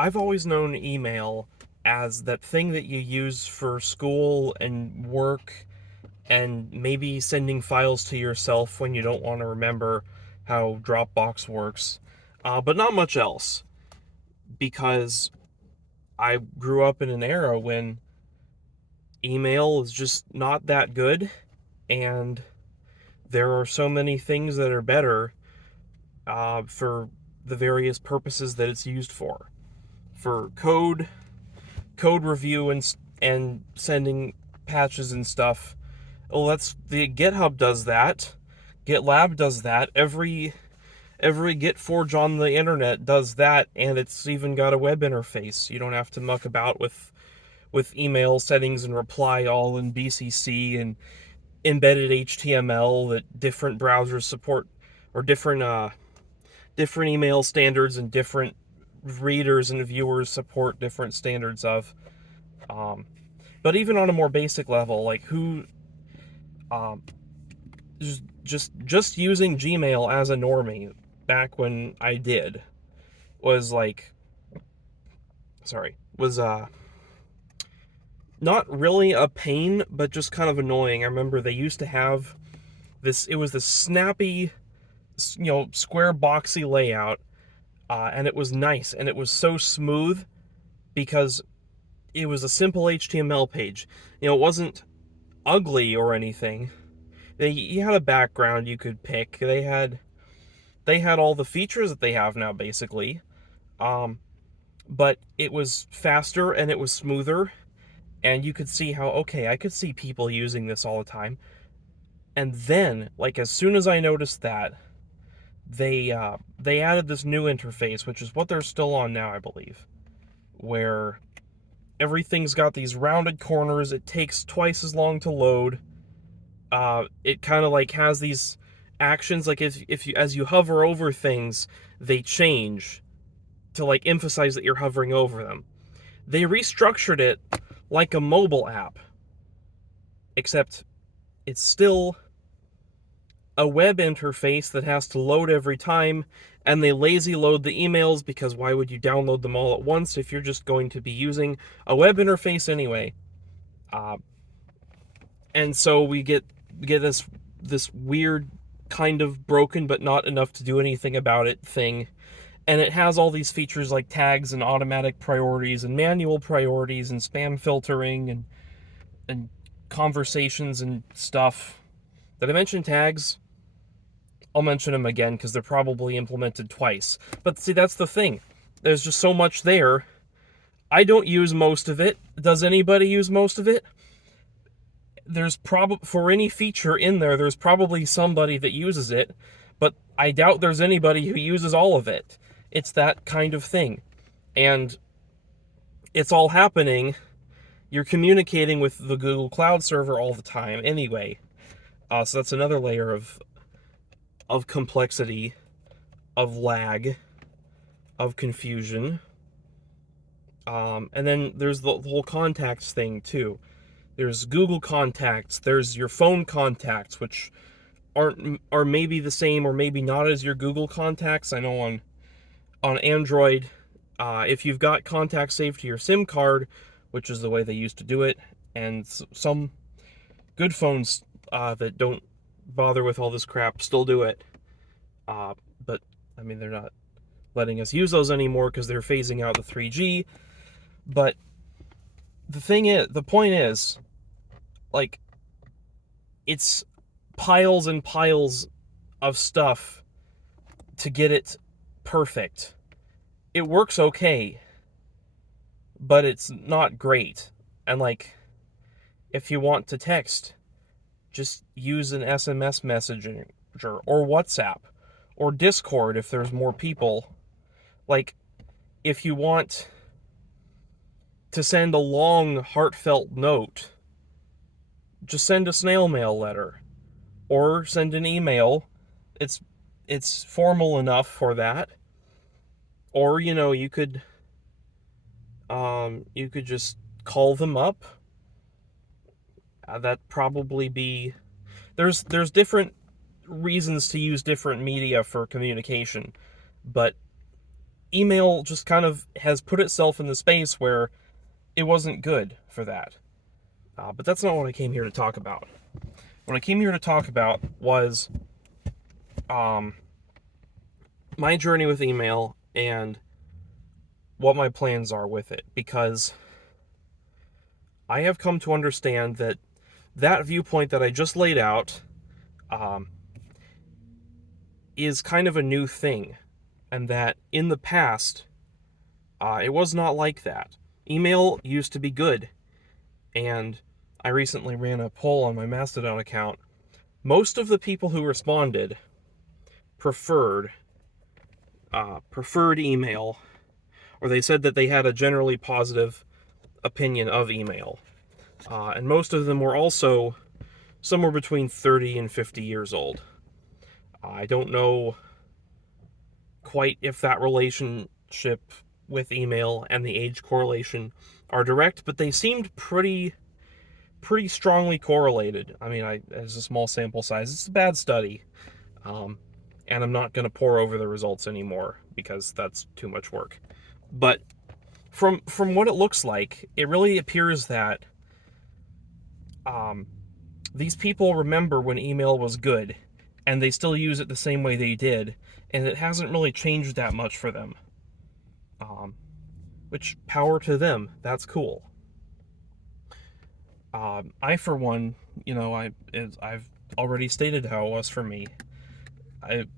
I've always known email as that thing that you use for school and work and maybe sending files to yourself when you don't want to remember how Dropbox works, but not much else, because I grew up in an era when email is just not that good, and there are so many things that are better for the various purposes that it's used for code review and sending patches and stuff. Well, that's the GitHub does that. GitLab does that. Every GitForge on the internet does that, and it's even got a web interface. You don't have to muck about with email settings and reply all in BCC and embedded HTML that different browsers support, or different email standards and different readers and viewers support different standards of. Um, but even on a more basic level, like who um, just using Gmail as a normie back when I did was like, sorry, was not really a pain, but just kind of annoying. I remember they used to have this. It was this snappy, square boxy layout, and it was nice and it was so smooth because it was a simple HTML page. It wasn't ugly or anything. You had a background you could pick. They had all the features that they have now, basically. Um, but it was faster and it was smoother, and you could see how, okay, I could see people using this all the time. And then, like, as soon as I noticed that, they added this new interface, which is what they're still on now, I believe, where everything's got these rounded corners. It takes twice as long to load. It kind of like has these actions, like if you as you hover over things, they change to like emphasize that you're hovering over them. They restructured it like a mobile app, except it's still a web interface that has to load every time, and they lazy load the emails because why would you download them all at once if you're just going to be using a web interface anyway? Uh, and so we get this weird kind of broken but not enough to do anything about it thing. And it has all these features like tags and automatic priorities and manual priorities and spam filtering and conversations and stuff. Did I mention tags? I'll mention them again because they're probably implemented twice. But see, that's the thing. There's just so much there. I don't use most of it. Does anybody use most of it? There's probably, for any feature in there, there's probably somebody that uses it, but I doubt there's anybody who uses all of it. It's that kind of thing. And it's all happening. You're communicating with the Google Cloud server all the time anyway. So that's another layer of complexity, of lag, of confusion. And then there's the whole contacts thing too. There's Google Contacts. There's your phone contacts, which are maybe the same or maybe not as your Google Contacts. I know on Android, if you've got contacts saved to your SIM card, which is the way they used to do it, and some good phones that don't bother with all this crap still do it. But I mean, they're not letting us use those anymore because they're phasing out the 3G. But the point is, like, it's piles and piles of stuff to get it perfect. It works okay, but it's not great. And like, if you want to text, just use an SMS messenger or WhatsApp or Discord if there's more people. Like, if you want to send a long, heartfelt note, just send a snail mail letter or send an email. It's it's formal enough for that. Or you could just call them up. That probably be there's different reasons to use different media for communication, but email just kind of has put itself in the space where it wasn't good for that. But that's not what I came here to talk about. What I came here to talk about was my journey with email and what my plans are with it, because I have come to understand that that viewpoint that I just laid out is kind of a new thing, and that in the past, it was not like that. Email used to be good, and I recently ran a poll on my Mastodon account. Most of the people who responded preferred email, or they said that they had a generally positive opinion of email. And most of them were also somewhere between 30 and 50 years old. I don't know quite if that relationship with email and the age correlation are direct, but they seemed pretty strongly correlated. I mean, it's a small sample size. It's a bad study. And I'm not going to pour over the results anymore because that's too much work. But from what it looks like, it really appears that these people remember when email was good, and they still use it the same way they did, and it hasn't really changed that much for them. Which, power to them. That's cool. I, for one, I've already stated how it was for me.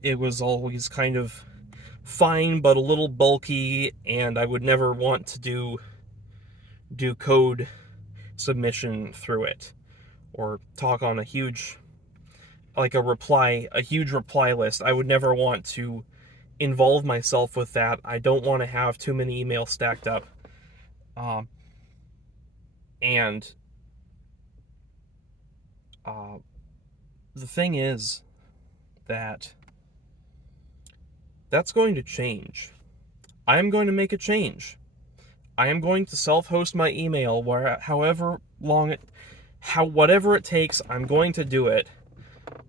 It was always kind of fine, but a little bulky, and I would never want to do code submission through it, or talk on a huge reply list. I would never want to involve myself with that. I don't want to have too many emails stacked up. And the thing is that that's going to change. I am going to make a change. I am going to self-host my email whatever it takes. I'm going to do it.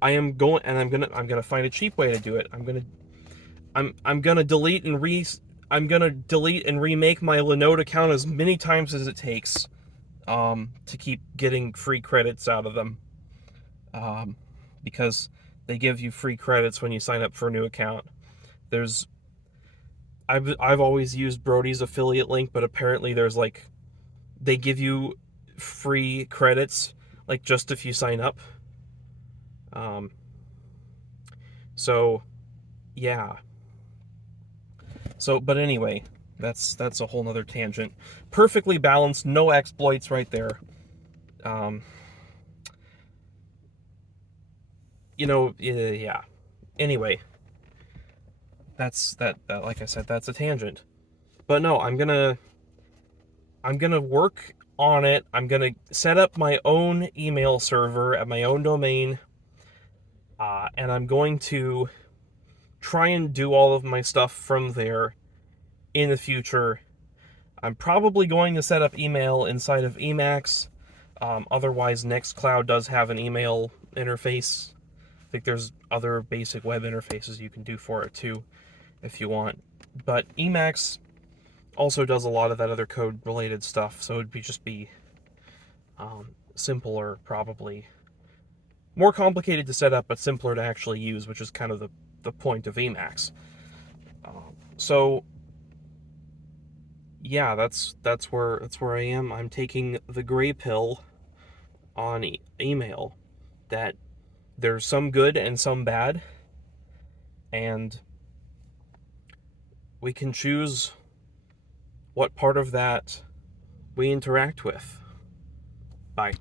I'm gonna find a cheap way to do it. I'm gonna delete and remake my Linode account as many times as it takes to keep getting free credits out of them, because they give you free credits when you sign up for a new account. I've always used Brody's affiliate link, but apparently they give you free credits just if you sign up. So yeah. But anyway, that's a whole nother tangent. Perfectly balanced, no exploits right there. Yeah. Anyway, that's that like I said, that's a tangent. But no, I'm gonna work on it. I'm gonna set up my own email server at my own domain, and I'm going to try and do all of my stuff from there in the future. I'm probably going to set up email inside of Emacs. Otherwise, Nextcloud does have an email interface. I think there's other basic web interfaces you can do for it too, if you want. But Emacs also does a lot of that other code-related stuff, so it'd just be simpler, probably. More complicated to set up, but simpler to actually use, which is kind of the point of Emacs. So yeah, that's where I am. I'm taking the gray pill on email, that there's some good and some bad, and we can choose what part of that we interact with. Bye.